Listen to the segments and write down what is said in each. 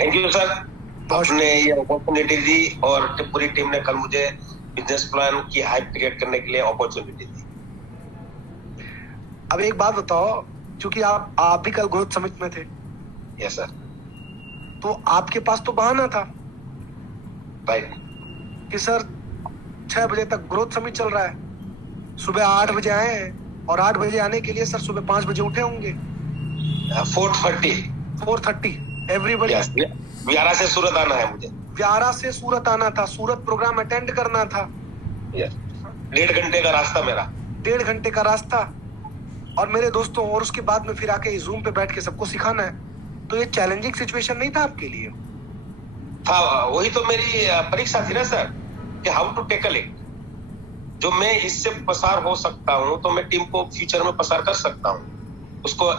Thank you sir, आपने ये opportunity दी और पूरी टीम ने कल मुझे बिजनेस प्लान की हाइप क्रिएट करने के लिए अपॉर्चुनिटी दी। अब एक बात बताओ, क्योंकि आप भी कल ग्रोथ समिट में थे। Yes sir. तो आपके पास तो बहाना था राइट कि सर 6 बजे तक ग्रोथ समिट चल रहा है, सुबह 8 बजे आए हैं और 8 बजे आने के लिए सर सुबह 5 बजे उठे होंगे। 4:30 एवरीबॉडी। व्यारा से सूरत आना है मुझे। व्यारा से सूरत आना था, सूरत प्रोग्राम अटेंड करना था। 1.5 घंटे का रास्ता मेरा। 1.5 घंटे का रास्ता और मेरे दोस्तों, और उसके बाद में फिर आके जूम पे बैठ के सबको सिखाना है। तो ये चैलेंजिंग सिचुएशन नहीं था आपके लिए? था, वही तो मेरी परीक्षा थी ना सर, कि हाउ टू टेकल इट। जो मैं इससे पसार हो सकता हूँ तो मैं टीम को फ्यूचर में पसार कर सकता हूँ, उसको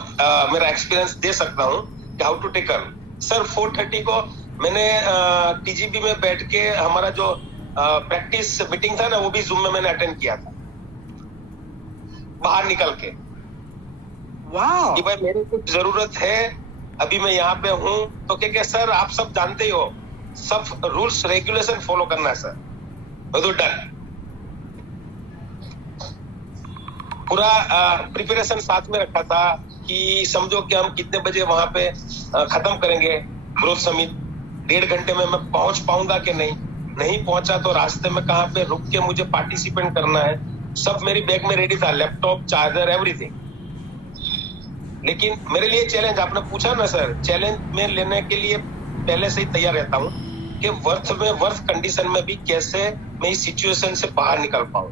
मेरा एक्सपीरियंस दे सकता हूँ कि हाउ टू टेकल। सर 4:30 को मैंने टीजीबी में बैठ के हमारा जो प्रैक्टिस मीटिंग था ना, वो भी जूम में मैंने अटेंड किया था बाहर निकल के। वाह! कि भाई मेरी कुछ जरूरत है, अभी मैं यहाँ पे हूँ तो क्या सर आप सब जानते ही हो, सब रूल्स रेगुलेशन फॉलो करना है सर। तो डन, पूरा प्रिपरेशन साथ में रखा था कि समझो कि हम कितने बजे वहां पे खत्म करेंगे ग्रोथ समिट, 1.5 घंटे में मैं पहुंच पाऊंगा कि नहीं पहुंचा तो रास्ते में कहाँ पे रुक के मुझे पार्टिसिपेट करना है, सब मेरी बैग में रेडी था, लैपटॉप, चार्जर, एवरीथिंग। लेकिन मेरे लिए चैलेंज, आपने पूछा ना सर, चैलेंज में लेने के लिए पहले से ही तैयार रहता हूँ कि वर्थ कंडीशन में भी कैसे मैं इस सिचुएशन से बाहर निकल पाऊं।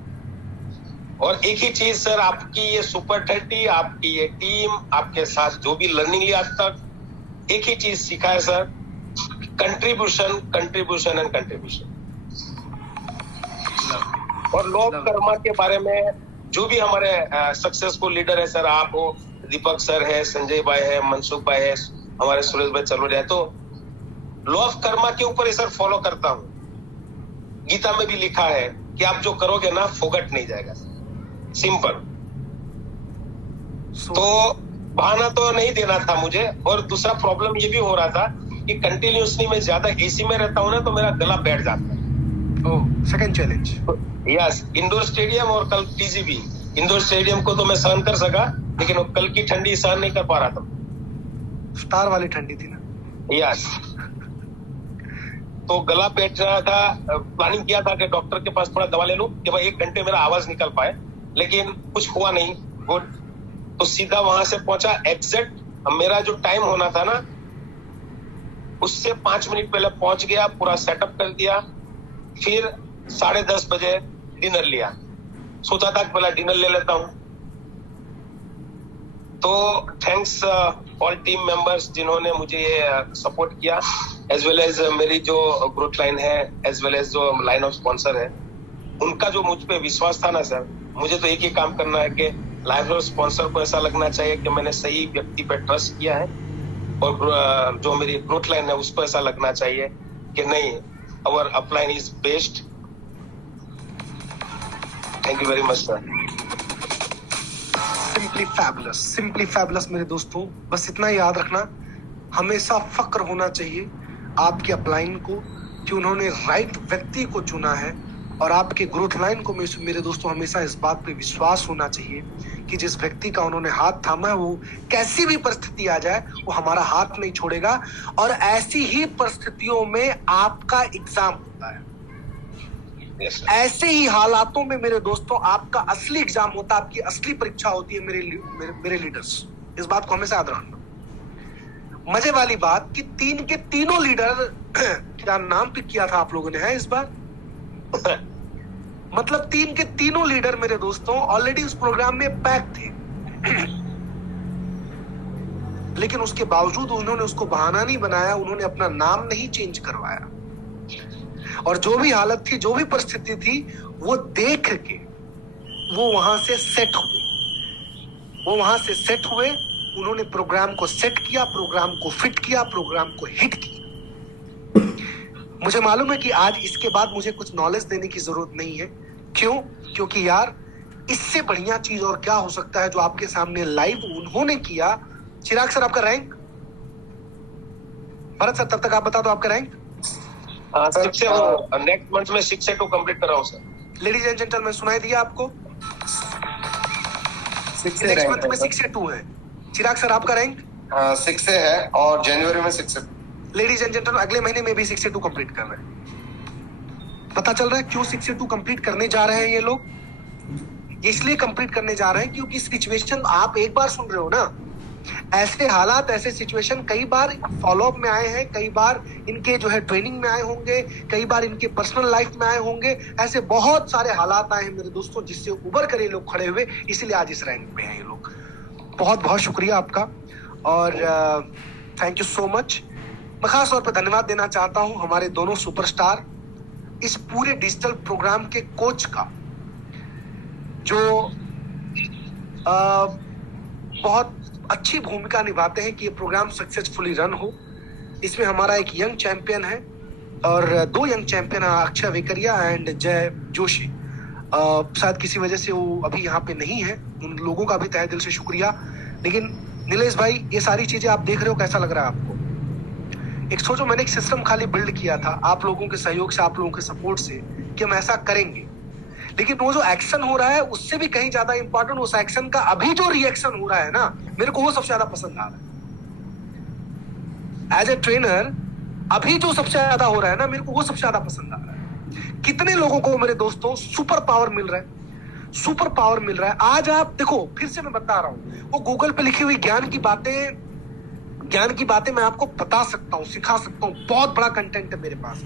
और एक ही चीज सर, आपकी ये सुपर 30, आपकी ये टीम, आपके साथ जो भी लर्निंग लिया आज तक, एक ही चीज सीखा है सर, कंट्रीब्यूशन एंड कंट्रीब्यूशन। और लोक कर्मा के बारे में जो भी हमारे सक्सेसफुल लीडर है सर, आप हो, दीपक सर है, संजय भाई है, मनसुख भाई है, हमारे सुरेश भाई चलोरिया है, तो लॉ ऑफ कर्मा के ऊपर ही सर फॉलो करता हूं। गीता में भी लिखा है कि आप जो करोगे ना फोगट नहीं जाएगा, सिंपल। तो बहाना तो नहीं देना था मुझे। और दूसरा प्रॉब्लम ये भी हो रहा था कि कंटिन्यूसली मैं ज्यादा एसी में रहता हूं ना, तो मेरा गला बैठ जाता है। Second challenge. Yes, indoor stadium और कल टीजीबी। इंडोर स्टेडियम को तो मैं सहन कर सका, लेकिन वो कल की ठंडी सहन नहीं कर पा रहा था। स्टार वाली ठंडी थी ना। यस, तो गला बैठ रहा था। प्लानिंग किया था कि डॉक्टर के पास थोड़ा दवा ले लूं कि भाई 1 घंटे मेरा आवाज निकल पाए, लेकिन कुछ हुआ नहीं। गुड, तो सीधा वहां से पहुंचा एग्जैक्ट मेरा जो टाइम होना था ना, उससे 5 मिनट पहले पहुंच गया, पूरा सेटअप कर दिया। फिर 10:30 बजे डिनर लिया, सोचा था कि पहला डिनर ले लेता हूं। तो थैंक्स ऑल टीम मेंबर्स जिन्होंने मुझे सपोर्ट किया, एज वेल एज मेरी जो ग्रोथ लाइन है, एज वेल एज जो लाइन ऑफ स्पॉन्सर है, उनका जो मुझ पे विश्वास था ना सर, मुझे तो एक ही काम करना है कि लाइन ऑफ स्पॉन्सर को ऐसा लगना चाहिए कि मैंने सही व्यक्ति पे ट्रस्ट किया है, और जो मेरी ग्रोथ लाइन है उसको ऐसा लगना चाहिए कि नहीं, our upline is best. Thank you very much sir. Simply fabulous मेरे दोस्तों, बस इतना याद रखना, हमेशा फक्र होना चाहिए आपके अपलाइन को कि उन्होंने राइट व्यक्ति को चुना है, और आपके ग्रोथ लाइन को मेरे दोस्तों हमेशा इस बात पे विश्वास होना चाहिए कि जिस व्यक्ति का उन्होंने हाथ थामा है, वो कैसी भी परिस्थिति आ जाए वो हमारा हाथ नहीं छोड़ेगा। और ऐसी ही परिस्थितियों में आपका एग्जाम होता है। ऐसे ही हालातों में मेरे दोस्तों आपका असली एग्जाम होता है, आपकी असली परीक्षा होती है मेरे लीडर्स। इस बात को हमेशा याद रखना। मजे वाली बात कि 3 के तीनों लीडर क्या नाम पिक किया था आप लोगों ने है इस बार? मतलब 3 के तीनों लीडर मेरे दोस्तों ऑलरेडी उस प्रोग्राम में पैक थे। लेकिन उसके बावजूद उन्होंने उसको बहाना नहीं बनाया, उन्होंने अपना नाम नहीं चेंज करवाया, और जो भी हालत थी, जो भी परिस्थिति थी, वो देख के वो वहां से सेट हुए। उन्होंने प्रोग्राम को सेट किया, प्रोग्राम को फिट किया, प्रोग्राम को हिट किया। मुझे मालूम है कि आज इसके बाद मुझे कुछ नॉलेज देने की जरूरत नहीं है। क्यों? क्योंकि यार इससे बढ़िया चीज और क्या हो सकता है जो आपके सामने लाइव उन्होंने किया। चिराग सर आपका रैंक भरत सर, तब तक आप बता दो आपका रैंक। सिक्स से वो नेक्स्ट मंथ में 6 से 2 कंप्लीट कर रहा हूँ सर। लेडीज एंड जेंटलमैन, सुनाई दिया आपको? 6 से नेक्स्ट रैंक मंथ में 6 से 2 है। चिराग सर, आपका रैंक? 6 से है और जनवरी में 6 से। लेडीज एंड जेंटलमैन, अगले महीने में भी 6 से 2 कंप्लीट कर रहे हैं। पता चल रहा है क्यों 6 से 2 कंप्लीट करने जा रहे हैं ये लोग? ये इसलिए कंप्लीट करने जा रहे हैं क्योंकि सिचुएशन आप एक बार सुन रहे हो ना, ऐसे हालात, ऐसे सिचुएशन कई बार फॉलोअप में आए हैं, कई बार इनके जो है ट्रेनिंग में आए होंगे, कई बार इनके पर्सनल लाइफ में आए होंगे। ऐसे बहुत सारे हालात आए हैं मेरे दोस्तों, जिससे उबर कर ये लोग खड़े हुए, इसलिए आज इस रैंक पे हैं ये लोग। बहुत बहुत शुक्रिया आपका और थैंक यू सो मच। मैं खास तौर पर धन्यवाद देना चाहता हूं हमारे दोनों सुपरस्टार, इस पूरे डिजिटल प्रोग्राम के कोच का, जो बहुत अच्छी भूमिका निभाते हैं कि ये प्रोग्राम सक्सेसफुली रन हो। इसमें हमारा एक यंग चैंपियन है और 2 यंग चैंपियन है, अक्षय वेकरिया एंड जय जोशी। शायद किसी वजह से वो अभी यहाँ पे नहीं है, उन लोगों का भी तहे दिल से शुक्रिया। लेकिन नीलेश भाई, ये सारी चीजें आप देख रहे हो, कैसा लग रहा है आपको? एक सोचो, मैंने एक सिस्टम खाली बिल्ड किया था आप लोगों के सहयोग से, आप लोगों के सपोर्ट से, कि हम ऐसा करेंगे। लेकिन वो जो एक्शन हो रहा है उससे भी कहीं ज्यादा इंपॉर्टेंट उस एक्शन का अभी जो रिएक्शन हो रहा है ना, मेरे को वो सबसे ज्यादा पसंद आ रहा है। एज ए ट्रेनर अभी जो सबसे ज्यादा हो रहा है ना, मेरे को वो सबसे ज्यादा पसंद आ रहा है। कितने लोगों को मेरे दोस्तों सुपर पावर मिल रहा है, सुपर पावर मिल रहा है। आज आप देखो, फिर से मैं बता रहा हूं, वो गूगल पे लिखी हुई ज्ञान की बातें मैं आपको बता सकता हूं, सिखा सकता हूं, बहुत बड़ा कंटेंट है मेरे पास।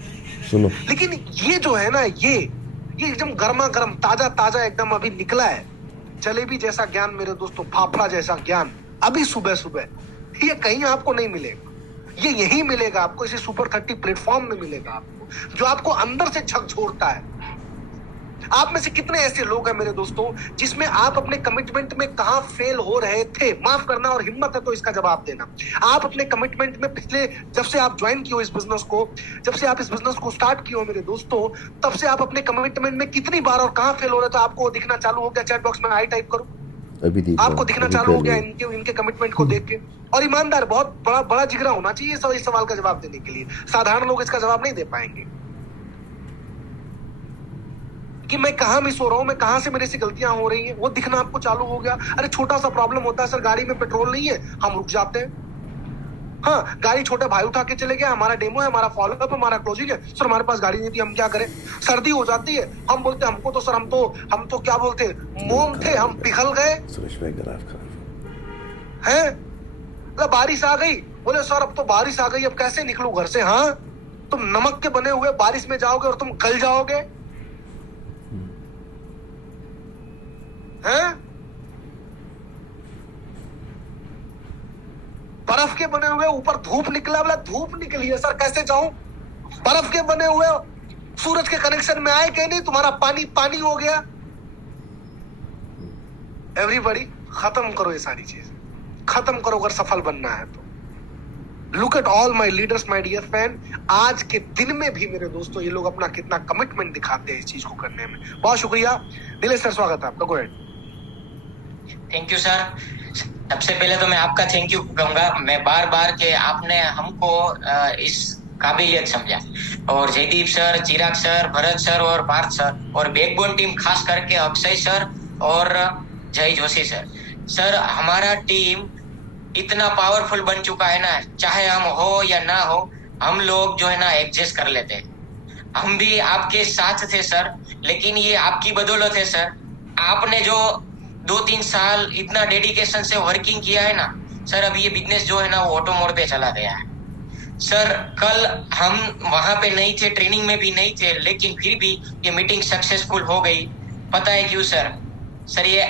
सुनो, लेकिन ये जो है ना, ये एकदम गर्मा गर्म ताजा एकदम अभी निकला है, जलेबी जैसा ज्ञान मेरे दोस्तों, फाफड़ा जैसा ज्ञान अभी सुबह सुबह, ये कहीं आपको नहीं मिलेगा। ये यही मिलेगा आपको, इसी सुपर 30 प्लेटफॉर्म में मिलेगा आपको, जो आपको अंदर से झकझोरता है। आप में से कितने ऐसे लोग हैं मेरे दोस्तों, जिसमें आप अपने कमिटमेंट में कहां फेल हो रहे थे? माफ करना, और हिम्मत है तो इसका जवाब देना। आप अपने कमिटमेंट में पिछले, जब से आप ज्वाइन किए हो इस बिजनेस को, जब से आप इस बिजनेस को स्टार्ट किए हो मेरे दोस्तों, तब से आप अपने कमिटमेंट में कितनी बार और कहां फेल हो रहे थे आपको दिखना चालू हो गया? चैट बॉक्स में आई टाइप करो, अभी आपको दिखना चालू हो गया इनके कमिटमेंट को देख के। और ईमानदार, बहुत बड़ा जिगरा होना चाहिए इस सवाल का जवाब देने के लिए। साधारण लोग इसका जवाब नहीं दे पाएंगे कि मैं कहां मिस हो रहा हूं, मैं कहां से मेरे से गलतियां हो रही हैं, वो दिखना आपको चालू हो गया। अरे छोटा सा प्रॉब्लम होता है सर, गाड़ी में पेट्रोल नहीं है, हम रुक जाते हैं। हाँ, गाड़ी छोटे भाई उठा के चले गया, हमारा डेमो है, हमारा फॉलोअप, हमारा क्लोजिंग है, सर हमारे पास गाड़ी नहीं थी, हम क्या करें? सर्दी हो जाती है, हम बोलते हमको तो सर, हम तो क्या बोलते, मोम थे, हम पिघल गए हैं। मतलब बारिश आ गई, बोले सर अब तो बारिश आ गई, अब कैसे निकलूं घर से? हाँ, तुम नमक के बने हुए बारिश में जाओगे और तुम गल जाओगे हैं? बर्फ के बने हुए, ऊपर धूप निकला, बोला धूप निकली है सर, कैसे जाऊं? बर्फ के बने हुए, सूरज के कनेक्शन में आए कि नहीं, तुम्हारा पानी पानी हो गया। एवरीबॉडी, खत्म करो ये सारी चीज, खत्म करो अगर सफल बनना है तो। Look at all my leaders, my dear fan, आज के दिन में भी मेरे दोस्तों ये लोग अपना कितना कमिटमेंट दिखाते हैं इस चीज को करने में। बहुत शुक्रिया नीलेश सर, स्वागत है आपका, go ahead. Thank you sir. सबसे पहले तो मैं आपका थैंक यू कहूंगा, मैं बार बार के आपने हमको इस काबिलियत समझा, और Jaideep sir, Chirag sir, Bharat sir और पार्थ सर, और बैकबोन टीम खास करके अक्षय सर और जय जोशी सर। सर हमारा टीम इतना पावरफुल बन चुका है ना, चाहे हम हो या ना हो, हम लोग जो है ना एडजस्ट कर लेते हैं। हम भी आपके साथ थे सर, लेकिन ये आपकी बदौलत है सर। आपने जो 2-3 साल इतना डेडिकेशन से वर्किंग किया है ना सर, अभी ये बिजनेस जो है ना वो ऑटो मोड पे चला गया है सर। कल हम वहां पे नहीं थे, ट्रेनिंग में भी नहीं थे, लेकिन फिर भी ये मीटिंग सक्सेसफुल हो गई। पता है क्यों सर? सर ये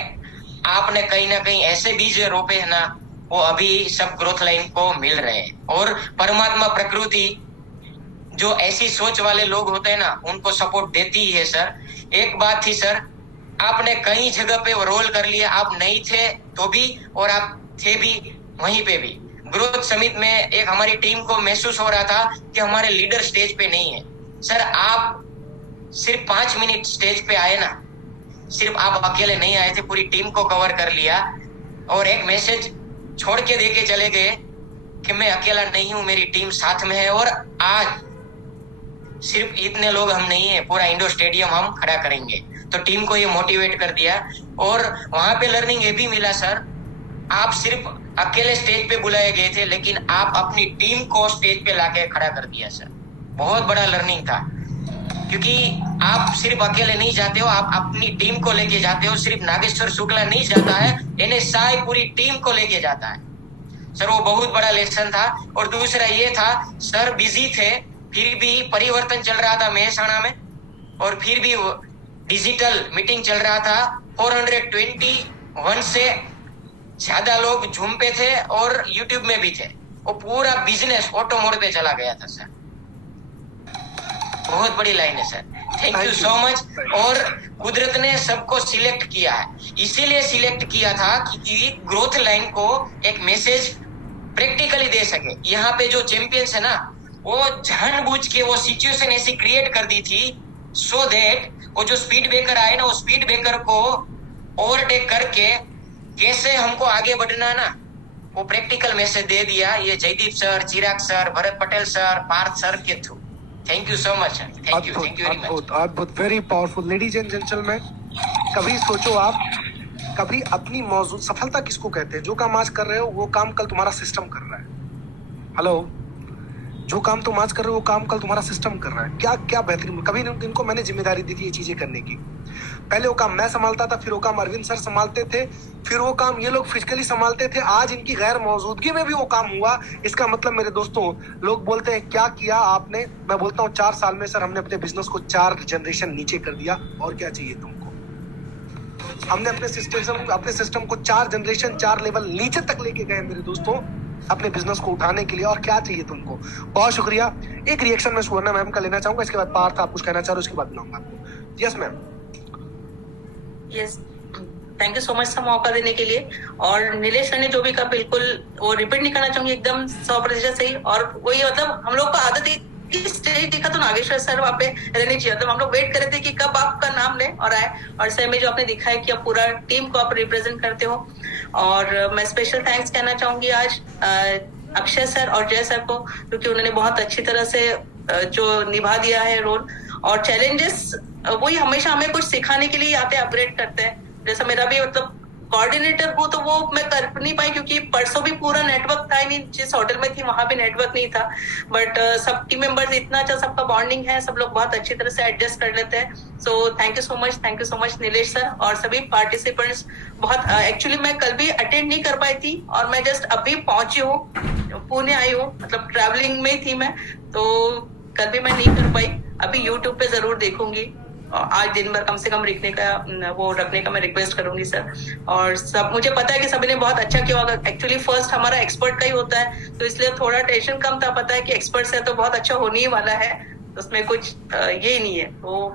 आपने कहीं ना कहीं ऐसे बीज रोपे है ना, वो अभी सब ग्रोथ लाइन को मिल रहे हैं। और परमात्मा प्रकृति जो ऐसी सोच वाले लोग होते हैं ना, उनको सपोर्ट देती ही है सर। एक बात थी सर, आपने कई जगह पे रोल कर लिया, आप नहीं थे तो भी और आप थे भी वहीं पे भी। ग्रोथ समिट में एक हमारी टीम को महसूस हो रहा था कि हमारे लीडर स्टेज पे नहीं है सर। आप सिर्फ 5 मिनट स्टेज पे आए ना, सिर्फ आप अकेले नहीं आए थे, पूरी टीम को कवर कर लिया और एक मैसेज छोड़ के देके चले गए कि मैं अकेला नहीं हूं, मेरी टीम साथ में है। और आज सिर्फ इतने लोग हम नहीं है, पूरा इंडोर स्टेडियम हम खड़ा करेंगे। तो टीम को ये मोटिवेट कर दिया। और वहां पे लर्निंग ये भी मिला सर, आप सिर्फ अकेले स्टेज पे बुलाए गए थे, लेकिन आप अपनी टीम को स्टेज पे लाके खड़ा कर दिया सर। बहुत बड़ा लर्निंग था, क्योंकि आप सिर्फ अकेले नहीं जाते हो, आप अपनी टीम को लेके जाते हो। सिर्फ नागेश्वर शुक्ला नहीं जाता है, NSI पूरी टीम को लेके जाता है सर। वो बहुत बड़ा लेसन था। और दूसरा ये था सर, बिजी थे फिर भी परिवर्तन चल रहा था मेहसाणा में, और फिर भी डिजिटल मीटिंग चल रहा था। 421 से ज्यादा लोग झूम पे थे और यूट्यूब में भी थे। वो पूरा बिजनेस ऑटो मोड पे चला गया था सर। बहुत बड़ी लाइन है sir, thank you so much. और कुदरत ने सबको सिलेक्ट किया है, इसीलिए सिलेक्ट किया था कि ग्रोथ लाइन को एक मैसेज प्रैक्टिकली दे सके। यहाँ पे जो चैंपियंस है ना, वो जानबूझ के वो सिचुएशन ऐसी क्रिएट कर दी थी सो दैट वो जो स्पीड ब्रेकर आए ना, वो स्पीड ब्रेकर को ओवरटेक करके कैसे हमको आगे बढ़ना ना, वो प्रैक्टिकल मैसेज दे दिया। ये Jaideep sir, Chirag sir, Bharat Patel sir, Parth sir के through. Thank you so much sir, thank you very much. अद्भुत, very powerful. Ladies and gentleman, कभी सोचो आप, कभी अपनी मौजूद सफलता किसको कहते हैं? जो काम आज कर रहे हो वो काम कल तुम्हारा सिस्टम कर रहा है। हेलो, जो काम तुम आज कर रहे हो वो काम कल तुम्हारा सिस्टम कर रहा है। क्या क्या बेहतरीन। कभी इनको मैंने जिम्मेदारी दी थी ये चीजें करने की। पहले वो काम मैं संभालता था, फिर वो काम अरविंद सर संभालते थे, फिर वो काम ये लोग फिजिकली संभालते थे। आज इनकी गैर मौजूदगी में भी वो काम हुआ। इसका मतलब मेरे दोस्तों, लोग बोलते हैं क्या किया आपने, मैं बोलता हूँ 4 साल में सर हमने अपने बिजनेस को 4 जनरेशन नीचे कर दिया। और क्या चाहिए तुमको? हमने अपने सिस्टम को 4 जनरेशन 4 लेवल नीचे तक लेके गए मेरे दोस्तों, अपने बिजनेस को उठाने के लिए। और क्या चाहिए तुमको? बहुत शुक्रिया। एक रिएक्शन मैं सुवर्णा मैम का लेना चाहूंगा, इसके बाद पार्थ आप कुछ कहना चाह रहे हो, उसके बाद बुलाऊंगा आपको। Yes ma'am. Yes, thank you so much sir मौका देने के लिए। और नीलेश सर ने जो भी कहा बिल्कुल वो रिपीट नहीं करना चाहूंगी, एकदम 100% सही। और वही मतलब हम लोग को आदत है कि स्टेज देखा तो नागेश्वर सर वहाँ पे रहने चाहिए, तो हम लोग वेट कर रहे थे कि कब आपका नाम ले और आए। और सर में जो आपने दिखा है कि आप पूरा टीम को आप रिप्रेजेंट करते हो। और मैं स्पेशल थैंक्स कहना चाहूंगी आज अक्षय सर और जय सर को, क्योंकि उन्होंने बहुत अच्छी तरह से जो निभा दिया है रोल। और चैलेंजेस वही हमेशा हमें कुछ सिखाने के लिए आते हैं, अपग्रेड करते हैं। जैसा मेरा भी मतलब कोऑर्डिनेटर हूँ, तो वो मैं कर नहीं पाई क्योंकि परसों भी पूरा नेटवर्क था ही नहीं। जिस होटल में थी वहां भी नेटवर्क नहीं था। बट सब टीम मेंबर्स इतना अच्छा सबका बॉन्डिंग है, सब लोग बहुत अच्छी तरह से एडजस्ट कर लेते हैं। So thank you so much Nilesh sir और सभी पार्टिसिपेंट्स। बहुत एक्चुअली मैं कल भी अटेंड नहीं कर पाई थी और मैं जस्ट अभी पहुंची हूँ, पुणे आई हूँ, मतलब ट्रैवलिंग में थी मैं, तो कल भी मैं नहीं कर पाई। अभी यूट्यूब पे जरूर देखूंगी। आज दिन भर कम से कम रखने का मैं रिक्वेस्ट करूंगी सर। और सब मुझे पता है कि सभी ने बहुत अच्छा किया होगा। एक्चुअली फर्स्ट हमारा एक्सपर्ट का ही होता है, तो इसलिए थोड़ा टेंशन कम था। पता है कि एक्सपर्ट है तो बहुत अच्छा होने ही वाला है, तो उसमें कुछ ये नहीं है। तो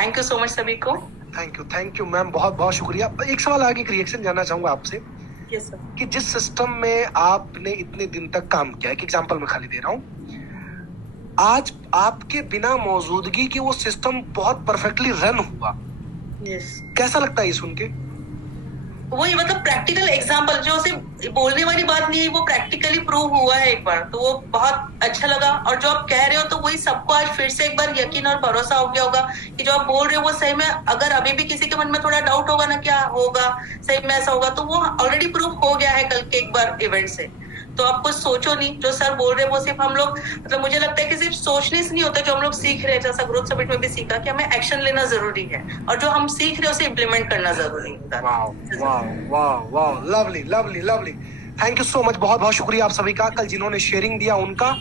थैंक यू सो मच सभी को। थैंक यू मैम, बहुत बहुत शुक्रिया। एक सवाल आगे एक रिएक्शन जानना चाहूंगा आपसे। Yes sir. कि जिस सिस्टम में आपने इतने दिन तक काम किया, एक एग्जांपल मैं खाली दे रहा हूँ, आज आपके बिना मौजूदगी की वो सिस्टम बहुत परफेक्टली रन हुआ। यस, कैसा लगता है ये सुन के? वही मतलब प्रैक्टिकल एग्जांपल, जो सिर्फ बोलने वाली बात नहीं है, वो प्रैक्टिकली प्रूव हुआ है एक बार, तो वो बहुत अच्छा लगा। और जो आप कह रहे हो तो वही सबको आज फिर से एक बार यकीन और भरोसा हो गया होगा कि जो आप बोल रहे हो वो सही में। अगर अभी भी किसी के मन में थोड़ा डाउट होगा ना क्या होगा, सही में ऐसा होगा, तो वो ऑलरेडी प्रूव हो गया है कल के एक बार इवेंट से। तो आप कुछ सोचो नहीं, जो सर बोल रहे हैं वो सिर्फ हम लोग, मतलब मुझे लगता है कि सिर्फ सोचने से नहीं होता, जो हम लोग सीख रहे हैं, जैसा ग्रोथ समिट में भी सीखा कि हमें एक्शन लेना जरूरी है, और जो हम सीख रहे हैं उसे इम्प्लीमेंट करना जरूरी है। वाह, lovely. Thank you so much, बहुत बहुत शुक्रिया आप सभी का, कल जिन्होंने शेयरिंग दिया उनका।